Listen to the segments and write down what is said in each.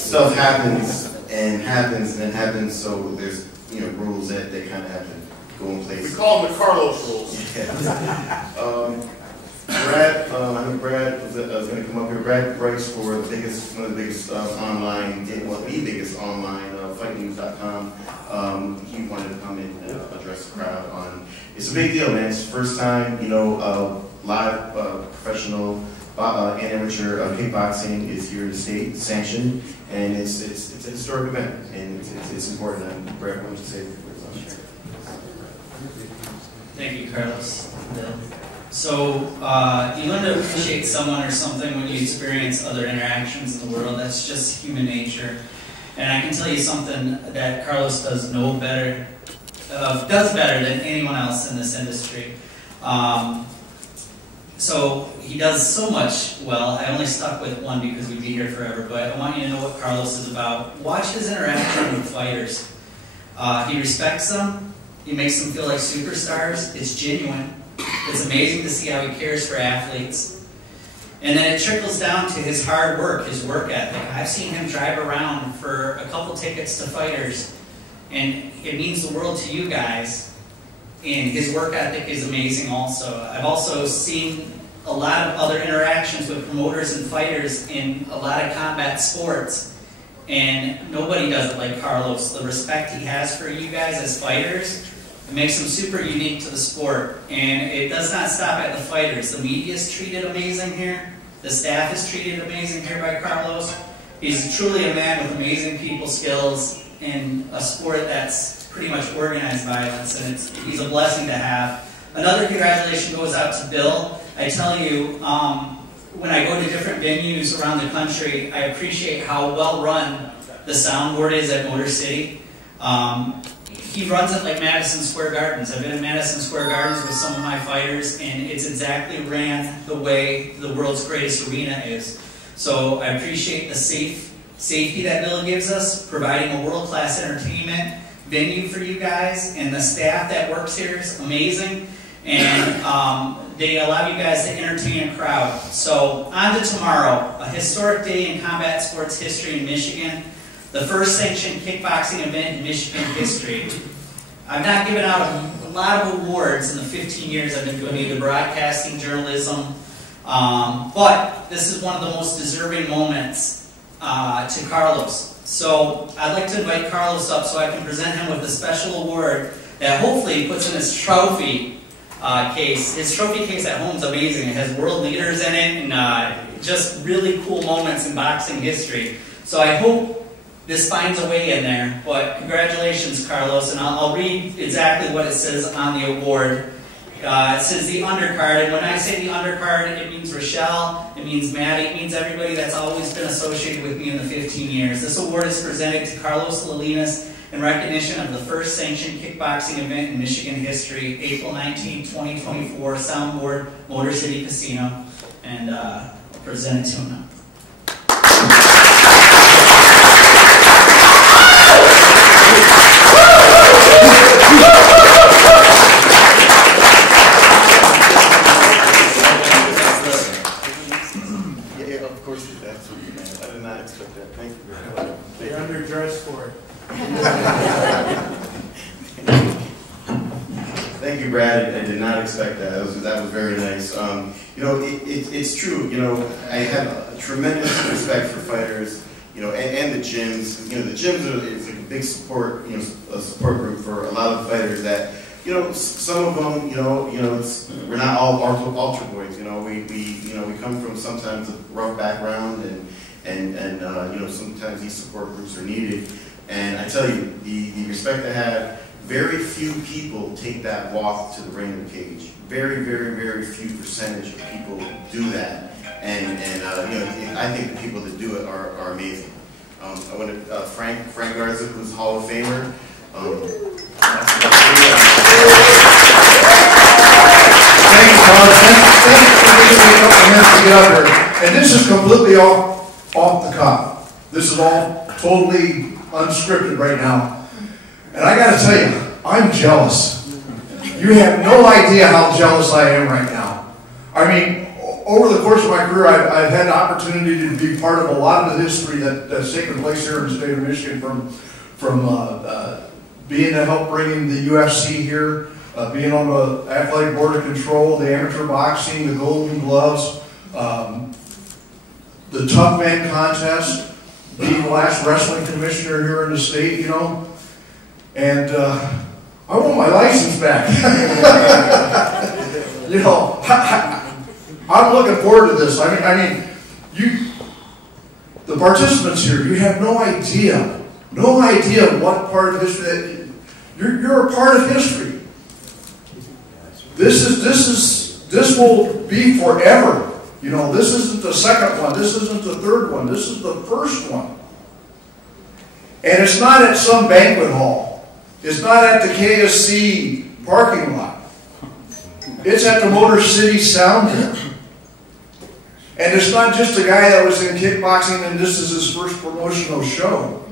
stuff happens and happens and then happens, so there's rules that they kind of have to go in place. We call them the Carlos rules. Yeah. Brad, I know Brad was going to come up here. Brad writes for one of the biggest online, well, the biggest online, fightnews.com. He wanted to come in and address the crowd on. It's a big deal, man. It's the first time, live professional and amateur kickboxing is here in the state, sanctioned, and it's a historic event, and it's important. Brad, why don't you say a few words on it? Thank you, Carlos. So, you learn to appreciate someone or something when you experience other interactions in the world. That's just human nature. And I can tell you something that Carlos does better than anyone else in this industry. So he does so much well. I only stuck with one because we'd be here forever, but I want you to know what Carlos is about. Watch his interaction with fighters. He respects them. He makes them feel like superstars. It's genuine. It's amazing to see how he cares for athletes. And then it trickles down to his hard work, his work ethic. I've seen him drive around for a couple tickets to fighters, and it means the world to you guys. And his work ethic is amazing also. I've also seen a lot of other interactions with promoters and fighters in a lot of combat sports, and nobody does it like Carlos. The respect he has for you guys as fighters, it makes him super unique to the sport, and it does not stop at the fighters. The media is treated amazing here. The staff is treated amazing here by Carlos. He's truly a man with amazing people skills in a sport that's pretty much organized violence, and he's a blessing to have. Another congratulation goes out to Bill. I tell you, when I go to different venues around the country, I appreciate how well run the soundboard is at Motor City. He runs it like Madison Square Gardens. I've been in Madison Square Gardens with some of my fighters, and it's exactly ran the way the world's greatest arena is. So I appreciate the safety that Bill gives us, providing a world-class entertainment venue for you guys, and the staff that works here is amazing, and they allow you guys to entertain a crowd. So on to tomorrow, a historic day in combat sports history in Michigan. The first sanctioned kickboxing event in Michigan history. I've not given out a lot of awards in the 15 years I've been doing either broadcasting, journalism, but this is one of the most deserving moments to Carlos. So I'd like to invite Carlos up so I can present him with a special award that hopefully he puts in his trophy case. His trophy case at home is amazing. It has world leaders in it and just really cool moments in boxing history. So I hope this finds a way in there, but congratulations, Carlos, and I'll read exactly what it says on the award. It says the undercard, and when I say the undercard, it means Rochelle, it means Maddie, it means everybody that's always been associated with me in the 15 years. This award is presented to Carlos Lalinas in recognition of the first sanctioned kickboxing event in Michigan history, April 19, 2024, Soundboard, Motor City Casino, and I'll present it to him now. You're underdressed for it. Thank you, Brad. I did not expect that. That was very nice. It's true. I have a tremendous respect for fighters. And the gyms. The gyms is a big support. A support group for a lot of fighters. That some of them. We're not all ultra boys. We come from sometimes a rough background and sometimes these support groups are needed. And I tell you, the respect I have, very few people take that walk to the ring or cage. Very, very, very few percentage of people do that. And I think the people that do it are amazing. I want to, Frank Garza, who's Hall of Famer. Thanks, Todd. Thanks for giving me a couple minutes to get up here. And this is completely off the cuff. This is all totally unscripted right now. And I got to tell you, I'm jealous. You have no idea how jealous I am right now. I mean, over the course of my career, I've had the opportunity to be part of a lot of the history that's taken place here in the state of Michigan, from being to help bringing the UFC here, being on the athletic board of control, the amateur boxing, the Golden Gloves, the Tough Man contest, being the last wrestling commissioner here in the state, you know, and I want my license back. You know, I'm looking forward to this. I mean, the participants here, you have no idea what part of history that you're a part of history. This will be forever. You know, this isn't the second one. This isn't the third one. This is the first one. And it's not at some banquet hall. It's not at the KSC parking lot. It's at the Motor City Sounder. And it's not just a guy that was in kickboxing and this is his first promotional show.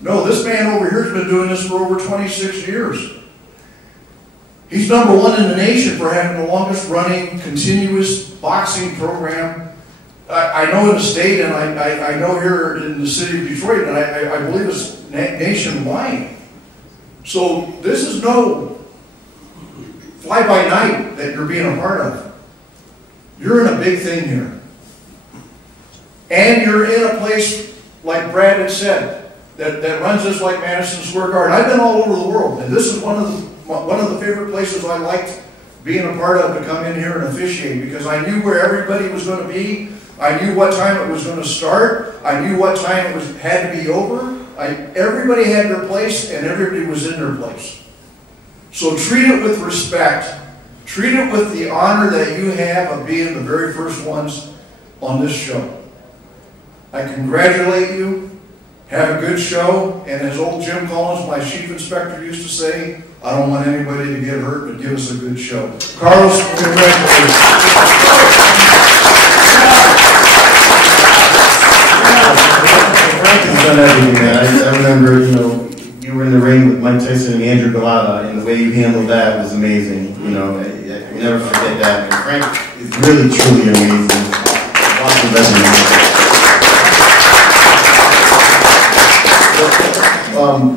No, this man over here has been doing this for over 26 years. He's #1 in the nation for having the longest running continuous boxing program. I know in the state, and I know here in the city of Detroit, and I believe it's nationwide. So this is no fly-by-night that you're being a part of. You're in a big thing here. And you're in a place, like Brad had said, that runs just like Madison Square Garden. I've been all over the world, and this is one of the favorite places I liked being a part of, to come in here and officiate, because I knew where everybody was going to be. I knew what time it was going to start. I knew what time it had to be over. Everybody had their place, and everybody was in their place. So treat it with respect. Treat it with the honor that you have of being the very first ones on this show. I congratulate you. Have a good show. And as old Jim Collins, my chief inspector, used to say, I don't want anybody to get hurt, but give us a good show. Carlos, congratulations. Frank has done everything, man. I remember, you know, you were in the ring with Mike Tyson and Andrew Galata, and the way you handled that was amazing. You know, I never forget that. And Frank is really, truly amazing. Awesome veteran.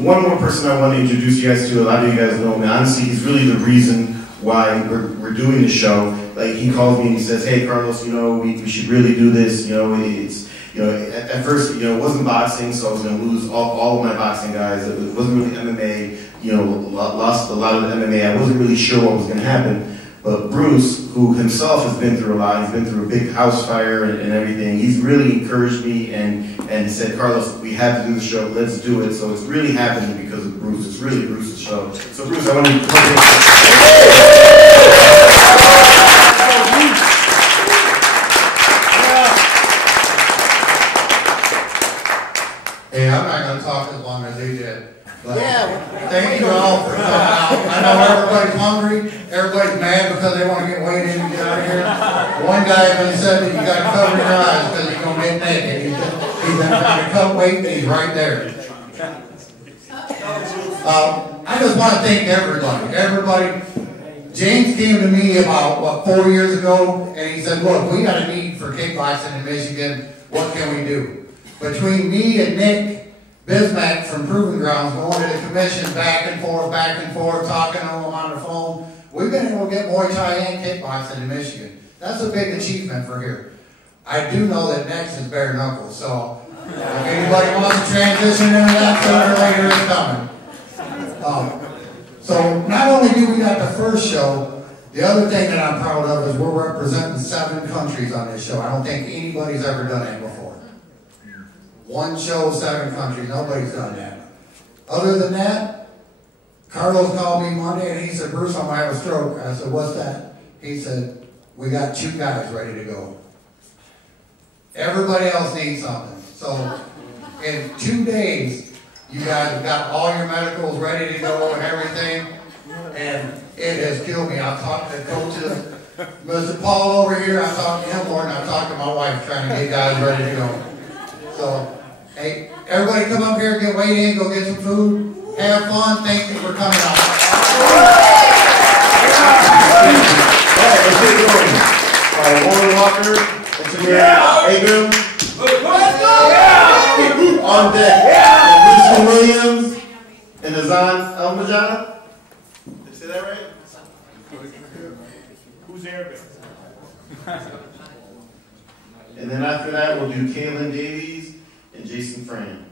One more person I want to introduce you guys to. A lot of you guys know him. Honestly, he's really the reason why we're doing the show. Like, he calls me and he says, "Hey, Carlos, you know, we should really do this. You know, it's, you know, at first, you know, it wasn't boxing, so I was going to lose all of my boxing guys. It wasn't really MMA. You know, lost a lot of the MMA. I wasn't really sure what was going to happen." But Bruce, who himself has been through a lot, he's been through a big house fire and everything, he's really encouraged me and said, "Carlos, we have to do the show, let's do it." So it's really happening because of Bruce. It's really Bruce's show. So Bruce, I want to Hey, I'm not going to talk as long as he did. But thank you all for coming out. I know everybody's hungry. Everybody's mad because they want to get weighed in and get out of here. One guy even said that you got to cover your eyes because he's going to get naked. He's been trying to cut weight and he's right there. I just want to thank everybody. James came to me about, 4 years ago, and he said, "Look, we got a need for kickboxing in Michigan. What can we do?" Between me and Nick Bismack from Proving Grounds, going to the commission back and forth, talking to them on the phone, we've been able to get Muay Thai and kickboxing in Michigan. That's a big achievement for here. I do know that next is bare knuckles, so if anybody wants to transition into that, sooner or later it's coming. So not only do we got the first show, the other thing that I'm proud of is we're representing 7 countries on this show. I don't think anybody's ever done that before. One show, 7 countries. Nobody's done that. Other than that, Carlos called me Monday and he said, "Bruce, I might have a stroke." I said, "What's that?" He said, "We got 2 guys ready to go. Everybody else needs something." So in 2 days, you guys have got all your medicals ready to go and everything. And it has killed me. I've talked to coaches, Mr. Paul over here, I've talked to him more than I've talked to my wife trying to get guys ready to go. So, hey, everybody come up here, get weighed in, go get some food, have fun. Thank you for coming out. Warren Walker, and Samir Abram. On deck, Lucian Williams and Azan Elmajana. Did I say that right? Who's Arabic? And then after that, we'll do Kaylin Davies and Jason Fran.